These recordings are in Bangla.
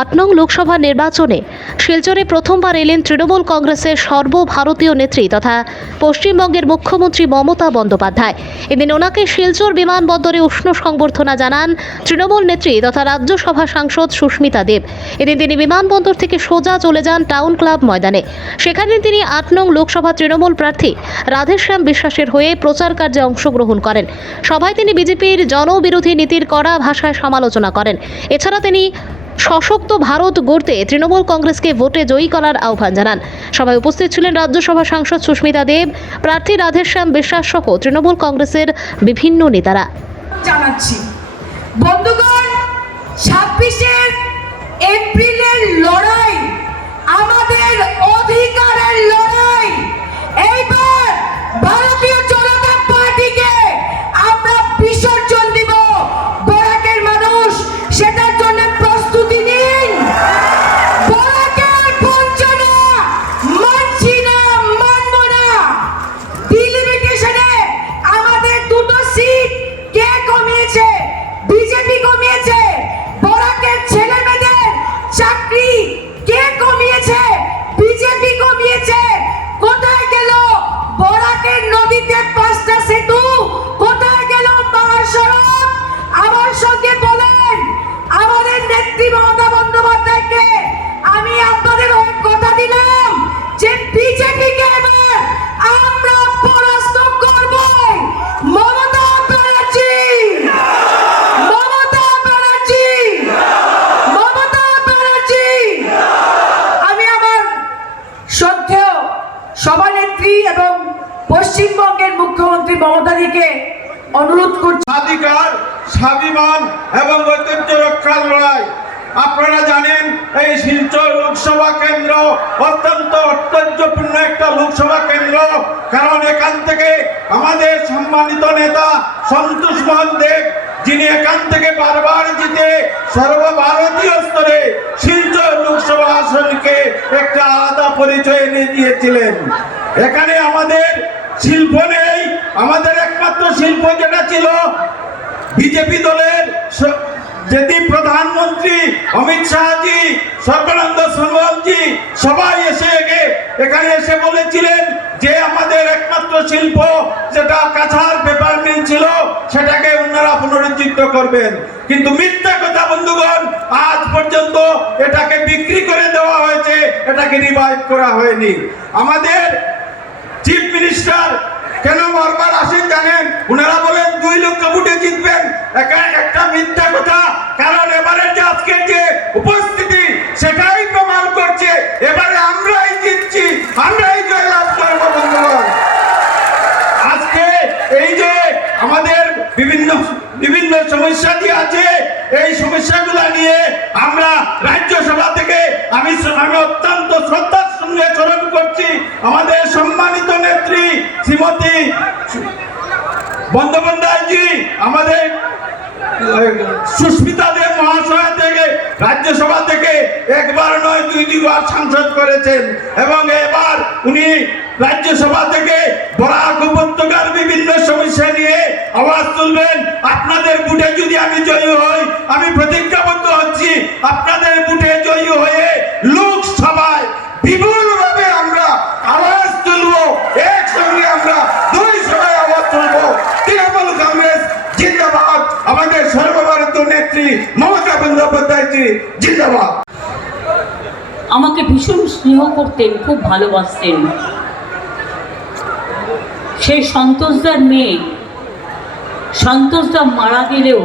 8 নং লোকসভা নির্বাচনে শিলচরে প্রথমবার এলেন তৃণমূল কংগ্রেসের সর্বভারতীয় নেত্রী তথা পশ্চিমবঙ্গের মুখ্যমন্ত্রী মমতা বন্দ্যোপাধ্যায়। এদিন ওনাকে শিলচর বিমানবন্দরে উষ্ণ সংবর্ধনা জানান তৃণমূল নেত্রী তথা রাজ্যসভা সাংসদ সুস্মিতা দেব। এদিন তিনি বিমানবন্দর থেকে সোজা চলে যান টাউন ক্লাব ময়দানে। সেখানে তিনি 8 নং লোকসভা তৃণমূল প্রার্থী রাধেশ্যাম বিশ্বাসের হয়ে প্রচার কার্যে অংশগ্রহণ করেন। সভায় তিনি বিজেপির জনবিরোধী নীতির কড়া ভাষায় সমালোচনা করেন। এছাড়া তিনি সশক্ত ভারত গড়তে তৃণমূল কংগ্রেসকে ভোটে জয়ী করার আহ্বান জানান। সভায় উপস্থিত ছিলেন রাজ্যসভা সাংসদ সুস্মিতা দেব, প্রার্থী রাধেশ্যাম বিশ্বাস সহ তৃণমূল কংগ্রেসের বিভিন্ন নেতারা। জানাচ্ছি বন্ধুগণ, 26 এপ্রিলের লড়াই আমাদের অধিকারের লড়াই। এইবার ভারতীয় জনতা পার্টিকে আমরা বিসর্জন দিব। বরাকের মানুষ সেটার জন্য প্রস্তুতি নিন। বরাকের বঞ্চনা মানছি না, মানব না। ডিলিমিটেশনে আমাদের দুটো সিট কে কমিয়েছে? বিজেপি কমিয়েছে। বরাকের ছেলে মেয়েদের চাকরি কে কমিয়েছে? বিজেপি কমিয়েছে। কোথায় গেল বরাকের নদীতে 5টা সেতু? কোথায় গেল মহাসড়ক? আমার সঙ্গে বলেন, আমাদের নেত্রী মমতা বন্দ্যোপাধ্যায়কে আমি আপনাদের হয়ে কথা দিলাম যে বিজেপিকে এবার আমরা পরাস্ত করব। মমতা ব্যানার্জি, মমতা ব্যানার্জি, মমতা ব্যানার্জি। আমি আমার শ্রদ্ধেয় সভানেত্রী এবং পশ্চিমবঙ্গের মুখ্যমন্ত্রী মমতাদিকে অনুরোধ করছি, স্বাধিকার, স্বাভিমান এবং ঐতিহ্য রক্ষার লড়াই। আপনারা জানেন এই শিলচর লোকসভা কেন্দ্র অত্যন্ত ঐতিহ্যপূর্ণ একটা লোকসভা কেন্দ্র, কারণ এখান থেকে আমাদের সম্মানিত নেতা সন্তোষ মোহন দেব, যিনি এখান থেকে বারবার জিতে সর্বভারতীয় স্তরে শিলচর লোকসভা আসনকে একটা আলাদা পরিচয় এনে দিয়েছিলেন। এখানে আমাদের শিল্প নেই, আমাদের একমাত্র শিল্প যেটা ছিল বিজেপি দলের যেটি প্রধানমন্ত্রী অমিত শাহজি, সর্বানন্দ সোনোয়ালজি সবাই এখানে এসে বলেছিলেন যে আমাদের একমাত্র শিল্প যেটা কাঁচার পেপার মিল ছিল সেটাকে ওনারা পুনরুজ্জীবিত করবেন। কিন্তু মিথ্যা কথা বন্ধুগণ, আজ পর্যন্ত এটাকে বিক্রি করে দেওয়া হয়েছে, এটাকে রিভাইভ করা হয়নি। আমাদের চিফ মিনিস্টার কেন বারবার আসেন জানেন? ওনারা বলেন 2 লক্ষ ভোটে জিতবেন। একটা মিথ্যা কথা, কারণ এবারে যে আজকের যে উপস্থিতি সেটাই প্রমাণ করছে এবারে আমরাই জিতছি, আমরাই জয়লাভ করবো বন্ধুগণ। আজকে এই যে আমাদের বিভিন্ন সমস্যা যে আছে, এই সমস্যাগুলা নিয়ে আমরা রাজ্যসভা থেকে আমি অত্যন্ত শ্রদ্ধার সঙ্গে স্মরণ করছি আমাদের সম্মানিত নেত্রী শ্রীমতী বন্দ্যোপাধ্যায়জি, আমাদের সুস্মিতা দেব মহাশয়া থেকে রাজ্যসভা থেকে একবার নয় 2বার সাংসদ করেছেন এবং এবার উনি রাজ্যসভা থেকে বরাক উপত্যকার বিভিন্ন সমস্যা নিয়ে আওয়াজ তুলবেন। আপনাদের বুটে যদি আমি জয়ী হই, আমি প্রতিজ্ঞাবদ্ধ হচ্ছি আপনাদের বুটে জয়ী হয়ে লোকসভায় বিপুলভাবে আমরা আওয়াজ তুলব। একসঙ্গে আমরা 2 সভায় আওয়াজ তুলব। তৃণমূল কংগ্রেস জিন্দাবাদ, আমাদের সর্বভারতীয় নেত্রী মমতা বন্দ্যোপাধ্যায়জি জিন্দাবাদ। আমাকে ভীষণ স্নেহ করতেন, খুব ভালোবাসতেন। সেই সন্তোষদার মেয়ে, সন্তোষদা মারা গেলেও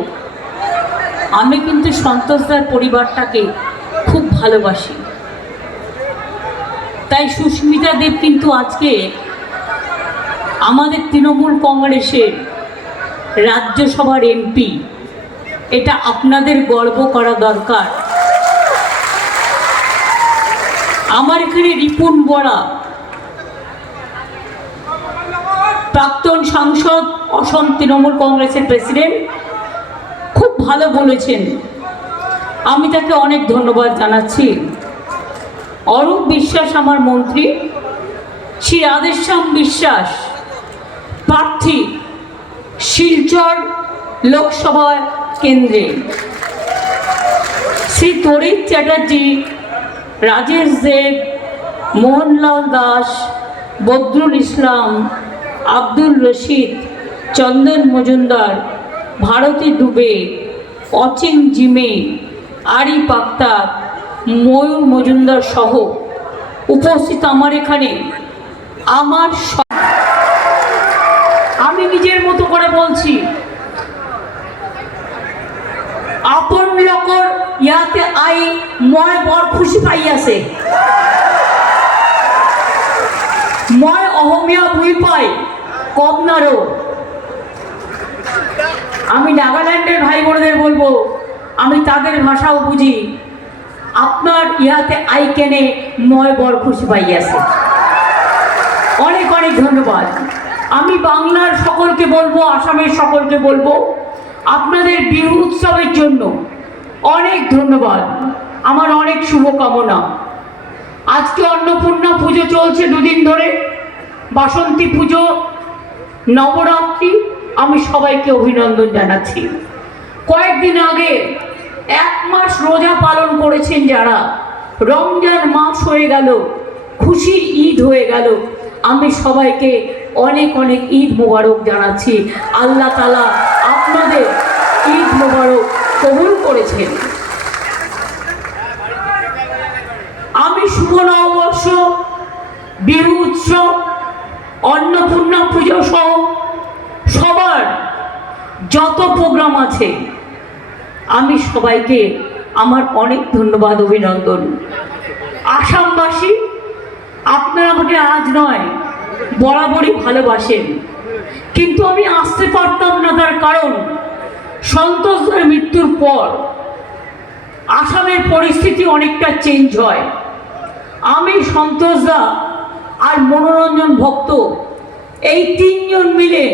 আমি কিন্তু সন্তোষদার পরিবারটাকে খুব ভালোবাসি। তাই সুস্মিতা দেব কিন্তু আজকে আমাদের তৃণমূল কংগ্রেসের রাজ্যসভার এমপি, এটা আপনাদের গর্ব করা দরকার। আমার এখানে রিপুন বরা, প্রাক্তন সাংসদ, অসম তৃণমূল কংগ্রেসের প্রেসিডেন্ট, খুব ভালো বলেছেন, আমি তাকে অনেক ধন্যবাদ জানাচ্ছি। অরূপ বিশ্বাস আমার মন্ত্রী, শ্রী রাধেশ্যাম বিশ্বাস প্রার্থী শিলচর লোকসভা কেন্দ্রে। শ্রী তরিৎ চ্যাটার্জি, রাজেশ দেব, মোহনলাল দাস, বদরুল ইসলাম, আব্দুল রশিদ, চন্দন মজুমদার, ভারতী দুবে, অচিন জিমে, আরিফ আক্তার, ময়ূর মজুমদার সহ উপস্থিত আমার এখানে আমি নিজের মতো করে বলছি, আপন লোকর ইয়াতে আই ময় বড় খুশি পাইয়াছে, ময় অহমিয়া বুই পাই কবনারও। আমি নাগাল্যান্ডের ভাই বোনদের বলবো, আমি তাদের ভাষাও বুঝি, আপনার ইহাতে আই কেনে ময় বড় খুশি পাইয়াছে। অনেক অনেক ধন্যবাদ। আমি বাংলার সকলকে বলবো, আসামের সকলকে বলবো, আপনাদের বিহু উৎসবের জন্য অনেক ধন্যবাদ, আমার অনেক শুভকামনা। আজকে অন্নপূর্ণা পুজো চলছে দুদিন ধরে, বাসন্তী পুজো, নবরাত্রি। আমি সবাইকে অভিনন্দন জানাচ্ছি। কয়েকদিন আগে 1 মাস রোজা পালন করেছেন যারা, রমজান মাস হয়ে গেল, খুশি ঈদ হয়ে গেল, আমি সবাইকে অনেক অনেক ঈদ মোবারক জানাচ্ছি। আল্লাহ তাআলা আপনাদের ঈদ মোবারক কবুল করেছেন। আমি শুভ নববর্ষ, বিহু উৎসব, অন্নপূর্ণা পুজো সহ সবার যত প্রোগ্রাম আছে, আমি সবাইকে আমার অনেক ধন্যবাদ, অভিনন্দন। আসামবাসী, আপনারা আমাকে আজ নয় বরাবরই ভালোবাসেন, কিন্তু আমি আসতে পারতাম না, তার কারণ সন্তোষদের মৃত্যুর পর আসামের পরিস্থিতি অনেকটা চেঞ্জ হয়। আমি, সন্তোষদা আর মনোরঞ্জন ভক্ত, এই 3 জন মিলে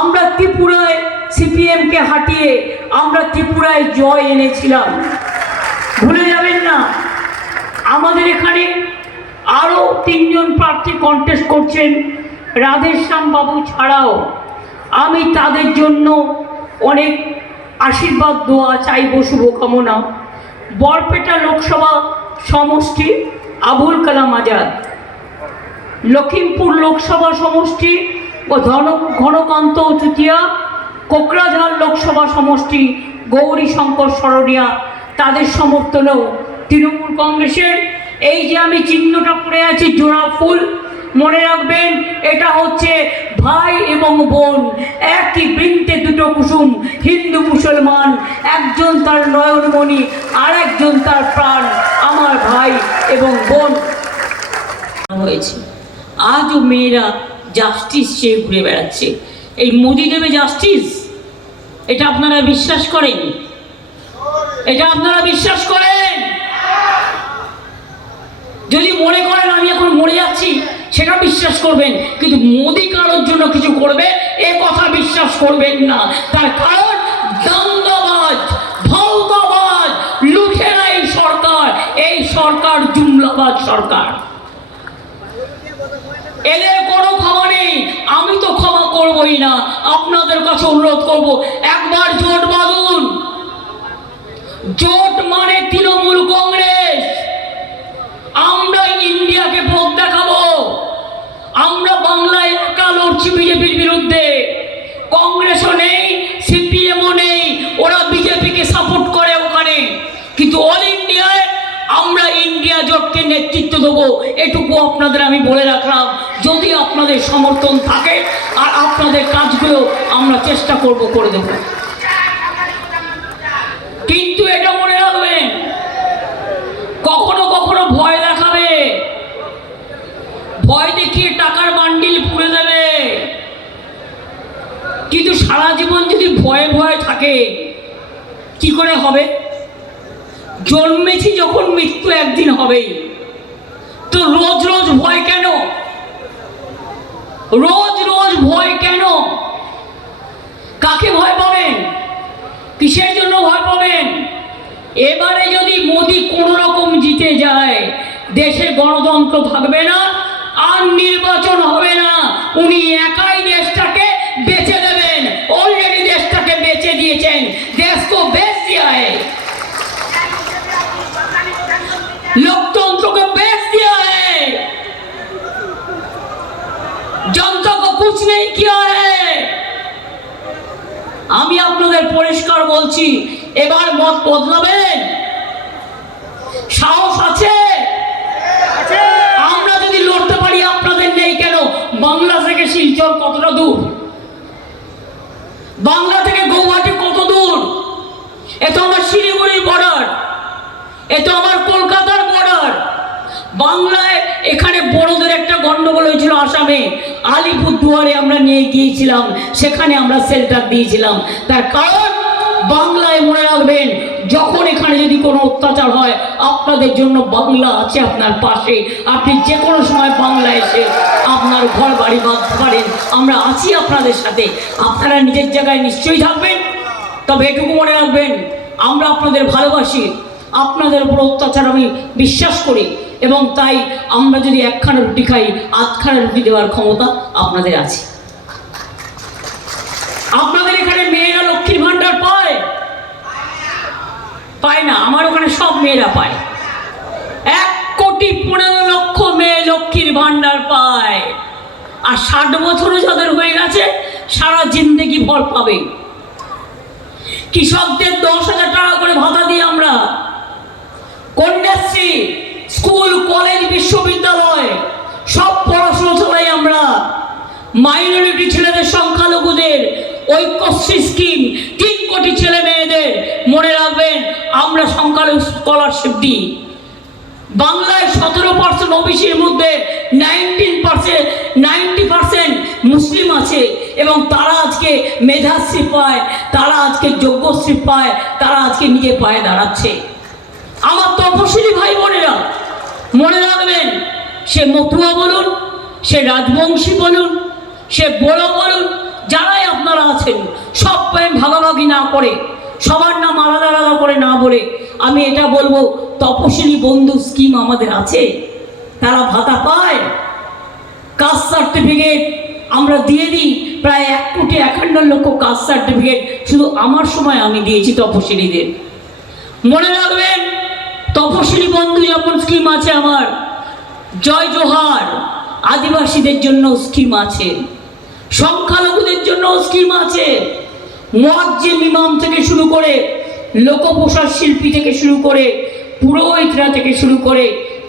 আমরা ত্রিপুরায় সিপিএমকে হাঁটিয়ে আমরা ত্রিপুরায় জয় এনেছিলাম, ভুলে যাবেন না। আমাদের এখানে আরও 3 জন প্রার্থী কন্টেস্ট করছেন, রাধেশ্যাম বাবু ছাড়াও। আমি তাদের জন্য অনেক আশীর্বাদ দোয়া চাইব, শুভকামনা। বরপেটা লোকসভা সমষ্টি আবুল কালাম আজাদ, লখিমপুর লোকসভা সমষ্টি ও ঘনকান্ত চুতিয়া, কোকরাঝাড় লোকসভা সমষ্টি গৌরী শঙ্কর সরণিয়া, তাদের সমর্থনেও তৃণমূল কংগ্রেসের এই যে আমি চিহ্নটা পড়ে আছি জোড়া ফুল, মনে রাখবেন এটা হচ্ছে ভাই এবং বোন, একই বৃন্তে দুটো কুসুম, হিন্দু মুসলমান, একজন তার নয়নমণি আর একজন তার প্রাণ, আমার ভাই এবং বোন হয়েছে। আজও মেয়েরা জাস্টিস চেয়ে ঘুরে বেড়াচ্ছে। এই মোদি দেবে জাস্টিস? এটা আপনারা বিশ্বাস করেন? এটা আপনারা বিশ্বাস করেন? যদি মনে করেন আমি এখন মরে যাচ্ছি, সেটা বিশ্বাস করবেন, কিন্তু মোদি কারোর জন্য কিছু করবে এ কথা বিশ্বাস করবেন না। তার কারণ দাঙ্গাবাজ, ভাওতাবাজ, লুঠেরা এই সরকার জুমলাবাজ সরকার। এদের কোনো ক্ষমা নেই, আমি তো ক্ষমা করবই না। আপনাদের কাছে অনুরোধ করব, একবার জোট বাঁধুন। জোট মানে তৃণমূল কংগ্রেস। আমরা ইন্ডিয়াকে ভোট দেখাবো। আমরা বাংলায় একা লড়ছি বিজেপির বিরুদ্ধে। কংগ্রেসও নেই, সিপিএমও নেই, ওরা বিজেপিকে সাপোর্ট করে ওখানে, কিন্তু অল ইন্ডিয়ায় আমরা ইন্ডিয়া জোটকে নেতৃত্ব দেবো। এটুকু আপনাদের আমি বলে রাখলাম। যদি আপনাদের সমর্থন থাকে আর আপনাদের কাজগুলো আমরা চেষ্টা করব করে দেব, কিন্তু এটা মনে রাখবেন, কখনো কখনো ভয় দেখাবে, ভয় দেখিয়ে টাকার বান্ডিল পুড়ে দেবে, কিন্তু সারা জীবন যদি ভয়ে ভয়ে থাকে কি করে হবে? জন্মেছি যখন, মৃত্যু একদিন হবেই, তো রোজ রোজ ভয় কেন? রোজ রোজ ভয় কেন? কাকে ভয় পাবেন? কিসের জন্য ভয় পাবেন? এবারে যদি মোদি কোনো রকম জিতে যায়, দেশে গণতন্ত্র থাকবে না, আর নির্বাচন হবে না। উনি একাই দেশটাকে বেচে দেবেন। অলরেডি দেশটাকে বেচে দিয়েছেন। দেশ তো বেচ দিয়া है। लोकतंत्र को बेच दिया है, जनता को कुछ नहीं किया है। আমি আপনাদের পরিষ্কার বলছি, এবার মত বদলাবেন? সাহস আছে? আমরা যদি লড়তে পারি, আপনাদের নেই কেন? বাংলা থেকে শিলচর কতটা দূর? বাংলা থেকে গৌহাটি কত দূর? এ তো আমার শিলিগুড়ির বর্ডার, এ তো আমার কলকাতার বর্ডার। বাংলায় এখানে বড়দের একটা গন্ডগোল হয়েছিল আসামে, আলিপুরদুয়ারে আমরা নিয়ে গিয়েছিলাম, সেখানে আমরা শেল্টার দিয়েছিলাম। তার কারণ বাংলায় মনে রাখবেন, যখন এখানে যদি কোনো অত্যাচার হয়, আপনাদের জন্য বাংলা আছে আপনার পাশে। আপনি যে কোনো সময় বাংলা এসে আপনার ঘর বাড়ি বাঁধতে পারেন, আমরা আছি আপনাদের সাথে। আপনারা নিজের জায়গায় নিশ্চয়ই থাকবেন, তবে এটুকু মনে রাখবেন, আমরা আপনাদের ভালোবাসি, আপনাদের উপর অত্যাচার আমি বিশ্বাস করি, এবং তাই আমরা যদি একখানা রুটি খাই, আধখানা রুটি দেওয়ার ক্ষমতা আপনাদের আছে। আপনাদের এখানে মেয়েরা লক্ষ্মীর ভান্ডার পায়? পায় না? আমার ওখানে সব মেয়েরা পায়। 1,15,00,000 মেয়ে লক্ষ্মীর ভান্ডার পায়। আর 60 বছরও যাদের হয়ে গেছে, সারা জিন্দেগি ভর পাবে। কৃষকদের 10,000 টাকা করে ভাতা দিই আমরা। কন্যাশ্রী, স্কুল, কলেজ, বিশ্ববিদ্যালয় সব পড়াশোনা চালাই আমরা। মাইনরিটি ছেলেদের, সংখ্যালঘুদের ঐক্যশ্রী স্কিম, 3 কোটি ছেলে মেয়েদের মনে রাখবেন আমরা সংখ্যালঘু স্কলারশিপ দিই। বাংলায় 17% ওবিসির মধ্যে 90% মুসলিম আছে, এবং তারা আজকে মেধাশ্রী পায়, তারা আজকে যোগ্যশ্রী পায়, তারা আজকে নিজে পায়ে দাঁড়াচ্ছে। আমার তপশিলি ভাই বোনেরা মনে রাখবেন, সে মতুয়া বলুন, সে রাজবংশী বলুন, সে বড় বলুন, যারাই আপনারা আছেন, সব ভাগাভাগি না করে, সবার নাম আলাদা আলাদা করে না বলে আমি এটা বলবো, তপশিলি বন্ধু স্কিম আমাদের আছে, তারা ভাতা পায়। কাস্ট সার্টিফিকেট আমরা দিয়ে দিই, প্রায় 1,51,00,000 কাস্ট সার্টিফিকেট শুধু আমার সময় আমি দিয়েছি তপশিলিদের। মনে রাখবেন, তপশিলি বন্ধু যেমন স্কিম আছে আমার, জয় জোহার আদিবাসীদের জন্য স্কিম আছে, সংখ্যালঘুদের জন্য স্কিম আছে, মুয়াজ্জিন ইমাম থেকে শুরু করে, লোকপ্রসাদ শিল্পী থেকে শুরু করে, পুরোহিতরা থেকে শুরু করে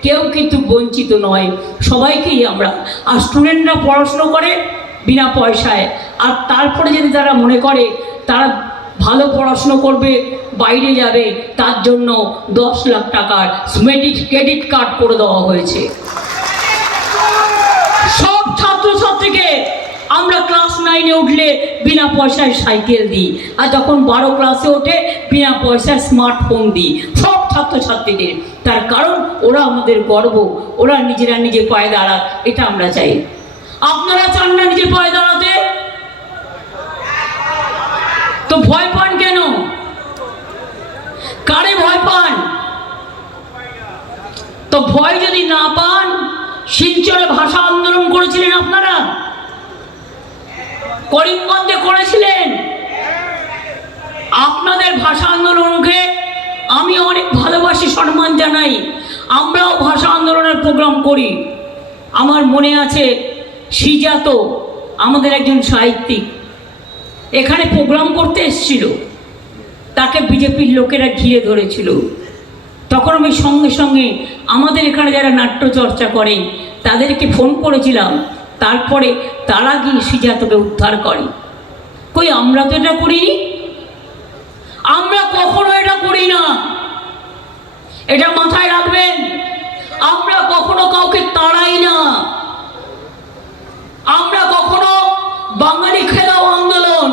কেউ কিন্তু বঞ্চিত নয়, সবাইকেই আমরা। আর স্টুডেন্টরা পড়াশুনো করে বিনা পয়সায়, আর তারপরে যদি তারা মনে করে তারা ভালো পড়াশুনো করবে, বাইরে যাবে, তার জন্য 10 লাখ টাকার ক্রেডিট কার্ড করে দেওয়া হয়েছে। সব ছাত্রছাত্রীকে আমরা ক্লাস 9-এ উঠলে বিনা পয়সায় সাইকেল দিই, আর যখন 12 ক্লাসে ওঠে বিনা পয়সায় স্মার্টফোন দিই সব ছাত্রছাত্রীদের। তার কারণ ওরা আমাদের গর্ব, ওরা নিজেরা নিজে পায়ে দাঁড়াক, এটা আমরা চাই। আপনারা চান না নিজে পায়ে দাঁড়াতে? তো ভয় পান কেন? কারে ভয় পান? তো ভয় যদি না পান, শিলচরে ভাষা আন্দোলন করেছিলেন আপনারা, করিমগঞ্জে করেছিলেন। আপনাদের ভাষা আন্দোলনকে আমি অনেক ভালোবাসি, সম্মান জানাই। আমরাও ভাষা আন্দোলনের প্রোগ্রাম করি। আমার মনে আছে, সিজাত আমাদের একজন সাহিত্যিক এখানে প্রোগ্রাম করতে এসেছিল, তাকে বিজেপির লোকেরা ঘিরে ধরেছিল। তখন আমি সঙ্গে সঙ্গে আমাদের এখানে যারা নাট্য চর্চা করেন তাদেরকে ফোন করেছিলাম, তারপরে তারা গিয়ে সিজাতকে উদ্ধার করে। কই আমরা তো এটা করিনি, আমরা কখনো এটা করি না, এটা মাথায় রাখবেন। আমরা কখনো কাউকে তাড়াই না, আমরা কখনো বাঙালি খেলাও আন্দোলন,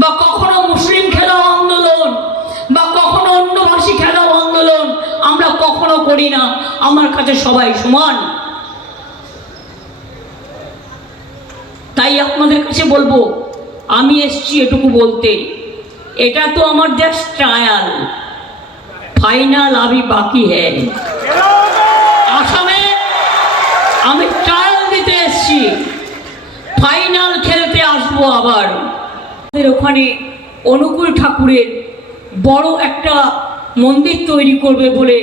বা কখনো মুসলিম খেলাও আন্দোলন, বা কখনো অন্য ভাষী খেলাও আন্দোলন আমরা কখনো করি না। আমার কাছে সবাই সমান। তাই আপনাদের কাছে বলবো, আমি এসছি এটুকু বলতে, এটা তো আমার জাস্ট ট্রায়াল, ফাইনাল আবি বাকি হ্যাঁ। আসামে আমি ট্রায়াল দিতে এসছি, ফাইনাল খেলতে আসবো আবার। ওখানে অনুকূল ঠাকুরের বড় একটা মন্দির তৈরি করবে বলে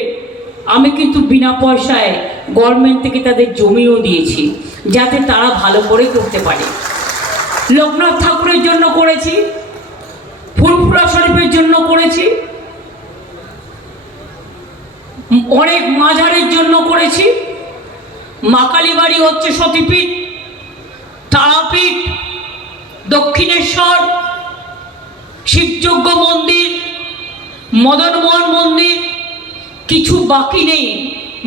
আমি কিন্তু বিনা পয়সায় গভর্নমেন্ট থেকে তাদের জমিও দিয়েছি, যাতে তারা ভালো করে করতে পারে। লোকনাথ ঠাকুরের জন্য করেছি, ফুরফুরা শরীফের জন্য করেছি, অনেক মাজারের জন্য করেছি। মা কালীবাড়ি হচ্ছে সতীপীঠ, তারাপীঠ, দক্ষিণেশ্বর, শিবযজ্ঞ মন্দির, মদনমোহন মন্দির, কিছু বাকি নেই।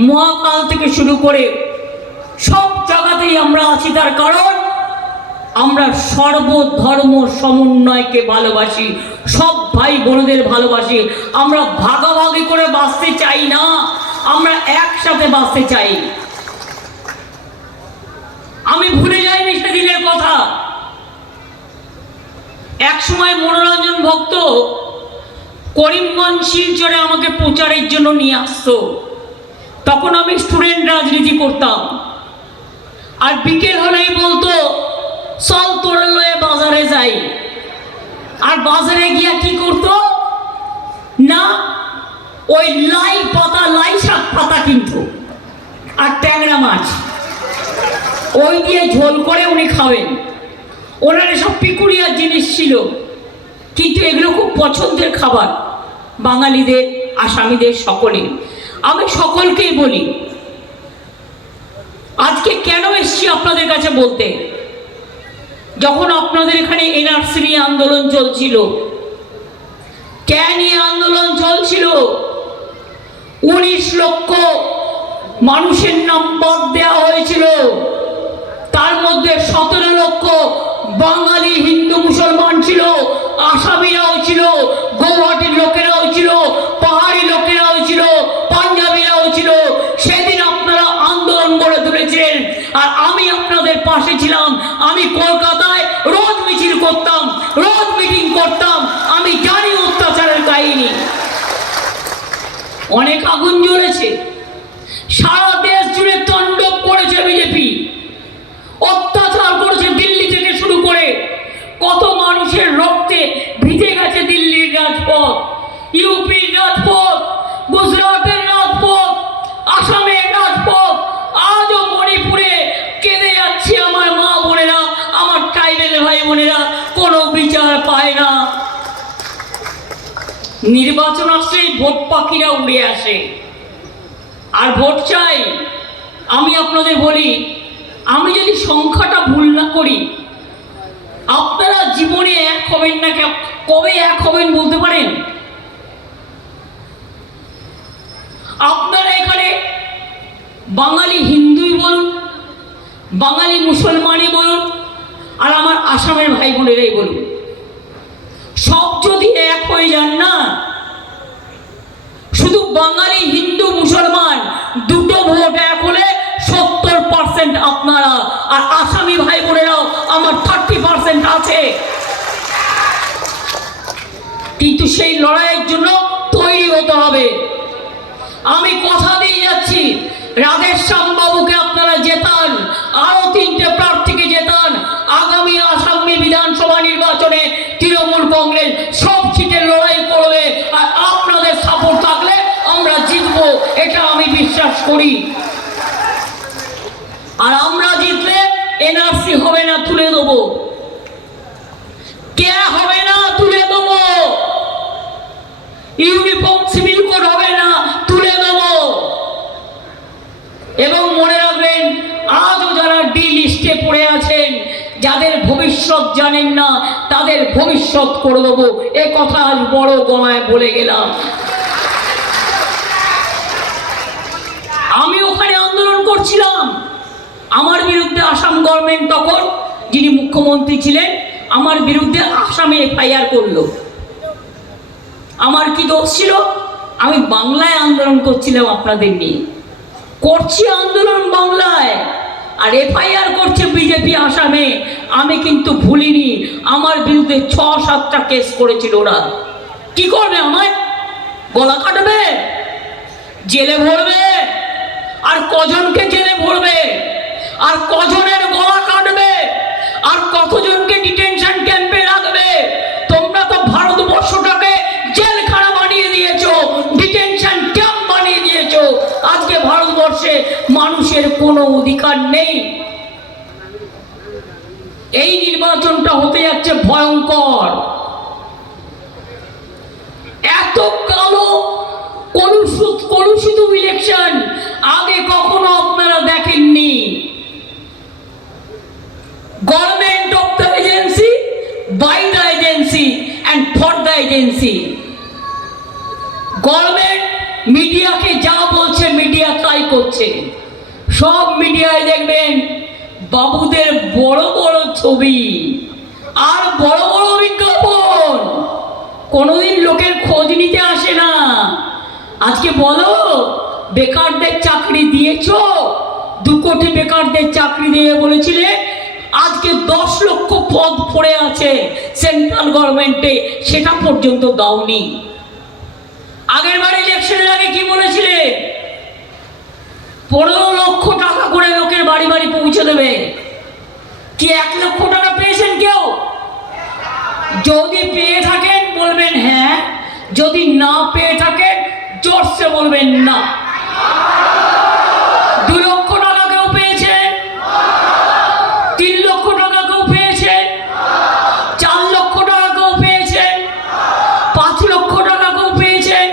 মহাকাল থেকে শুরু করে সব জায়গাতেই আমরা আছি। তার কারণ আমরা সর্বধর্ম সমন্বয়কে ভালোবাসি, সব ভাই বোনদের ভালোবাসি। আমরা ভাগাভাগি করে বাঁচতে চাই না, আমরা একসাথে বাঁচতে চাই। আমি ভুলে যাইনি সেদিনের কথা। এক সময় মনোরঞ্জন ভক্ত করিমগঞ্জ শিলচরে আমাকে প্রচারের জন্য নিয়ে আসতো। তখন আমি স্টুডেন্ট রাজনীতি করতাম, আর বিকেল হলেই বলতো চল তোরে লয়ে বাজারে যাই। আর বাজারে গিয়া কি করতো না, ওই লাই পাতা, লাই শাক পাতা কিনতো আর ট্যাংরা মাছ, ওই দিয়ে ঝোল করে উনি খাবেন। ওনার এসব পিকুরিয়ার জিনিস ছিল, কিন্তু এগুলো খুব পছন্দের খাবার বাঙালিদের, আসামিদের, সকলের। আমি সকলকেই বলি, আজকে কেন এসছি আপনাদের কাছে বলতে, যখন আপনাদের এখানে এনআরসি নিয়ে আন্দোলন চলছিল, কেন আন্দোলন চলছিল, 19 লক্ষ মানুষের নাম বাদ দেওয়া হয়েছিল। তার মধ্যে 17 লক্ষ বাঙালি হিন্দু মুসলমান ছিল, আসামিরাও ছিল, গৌহাটির লোকেরাও ছিল, পাহাড়ি লোকেরাও ছিল, পাঞ্জাবিরাও ছিল। সেদিন আপনারা আন্দোলন গড়ে তুলেছিলেন, আর আমি আপনাদের পাশে ছিলাম। আমি কলকাতায় রোজ মিছিল করতাম, রোজ মিটিং করতাম। আমি জানি অত্যাচারের কাহিনী। অনেক আগুন জ্বলেছে, সারা দেশ জুড়ে তাণ্ডব করেছে বিজেপি, অত্যাচার করেছে। দিল্লি থেকে শুরু করে কত মানুষের রক্তে ভিজে গেছে দিল্লির রাজপথ, ইউপির রাজপথ, গুজরাটের রাজপথ, আসামের রাজপথ। আজও মণিপুরে কেঁদে যাচ্ছে আমার মা বোনেরা, আমার ট্রাইবেল ভাই বোনেরা, কোনো বিচার পায় না। নির্বাচন আসলেই ভোট পাখিরা উড়ে আসে আর ভোট চাই। আমি আপনাদের বলি, আমি যদি সংখ্যাটা ভুল না করি, আপনারা জীবনে এক হবেন না। কবে এক হবেন বলতে পারেন? আপনারা এখানে বাঙালি হিন্দুই বলুন, বাঙালি মুসলমানই বলুন, আর আমার আসামের ভাই বোনেরাই বলুন, সব যদি এক হয়ে যান না, শুধু বাঙালি হিন্দু মুসলমান দুটো ভোট এক হলে 70% আপনারা, আর আসামি ভাই বোনেরাও আমার 30% আছে। কিন্তু সেই লড়াইয়ের জন্য তৈরি হতে হবে। আমি কথা দিয়ে যাচ্ছি, রাধেশ্যাম বাবুকে আপনারা জেতান, আরো 3টে প্রার্থীকে জেতান। আগামী আসাম বিধানসভা নির্বাচনে তৃণমূল কংগ্রেস সব সিটের লড়াই করবে, আর আপনাদের সাপোর্ট থাকলে আমরা জিতবো, এটা আমি বিশ্বাস করি। আর আমরা জিতলে এনআরসি হবে না, তুলে দেবো। কে হবে না, তুলে দেবো। ইউনিফর্ম সিভিল কোড হবে না, তুলে দেবো। এবং মনে রাখবেন, আজও যারা ডি লিস্টে পড়ে আছেন, যাদের ভবিষ্যৎ জানেন না, তাদের ভবিষ্যৎ করে দেবো। এ কথা আজ বড় গলায় বলে গেলাম। আমি ওখানে আন্দোলন করছিলাম, আমার বিরুদ্ধে আসাম গভর্নমেন্ট, তখন যিনি মুখ্যমন্ত্রী ছিলেন, আমার বিরুদ্ধে আসামে এফআইআর করলো। আমার কি দোষ ছিল? আমি বাংলায় আন্দোলন করছিলাম, আপনাদের নিয়ে করছি আন্দোলন বাংলায়, আর এফআইআর করছে বিজেপি আসামে। আমি কিন্তু ভুলিনি, আমার বিরুদ্ধে 6-7টা কেস করেছিল ওরা। কি করবে? আমায় গলা কাটবে, জেলে ভরবে, আর কজনকে জেলে ভরবে, আর কজনের গলা কাটবে, আর কতজনকে ডিটেনশন ক্যাম্পে রাখবে। তোমরা তো ভারতবর্ষটাকে জেলখানা বানিয়ে দিয়েছো, ডিটেনশন ক্যাম্প বানিয়ে দিয়েছো। কোনো অধিকার নেই। এই নির্বাচনটা হতে যাচ্ছে ভয়ঙ্কর। এত কালো কলুষিত ইলেকশন আগে কখনো আপনারা দেখেননি। Government of the agency, by the agency and for the agency. Government মিডিয়াকে যা বলছে মিডিয়া তাই করছে। সব মিডিয়ায় দেখবেন বাবুদের বড় বড় ছবি আর বড় বড় বিজ্ঞাপন, কোনোদিন লোকের খোঁজ নিতে আসে না। আজকে বলো বেকারদের চাকরি দিয়েছো, 2 কোটি বেকারদের চাকরি দিয়ে বলেছিলে, আজকে 10 লক্ষ পদ পড়ে আছে সেন্ট্রাল গভর্নমেন্টে, সেটা পর্যন্ত দাওনি। আগের বার ইলেকশনের আগে কি বলেছিলে? 15 লক্ষ টাকা করে লোকের বাড়ি বাড়ি পৌঁছে দেবে। কি 1 লক্ষ টাকা পেয়েছেন কেউ? যদি পেয়ে থাকেন বলবেন হ্যাঁ, যদি না পেয়ে থাকেন জোরসে বলবেন না। 2 লক্ষ টাকা কেউ পেয়েছেন? 3 লক্ষ টাকা কেউ পেয়েছেন? 4 লক্ষ টাকা কেউ পেয়েছেন? 5 লক্ষ টাকা কেউ পেয়েছেন?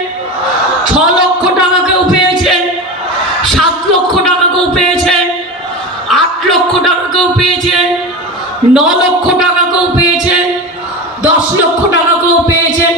6 লক্ষ টাকা কেউ পেয়েছেন? 7 লক্ষ টাকা কেউ পেয়েছেন? 8 লক্ষ টাকা কেউ পেয়েছেন? 9 লক্ষ টাকা কেউ পেয়েছেন? 10 লক্ষ টাকা কেউ পেয়েছেন?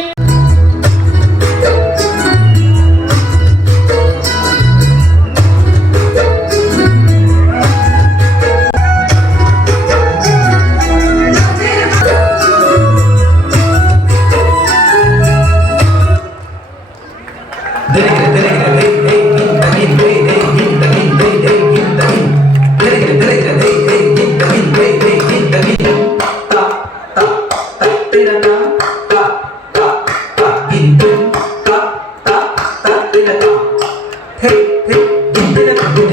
Hey,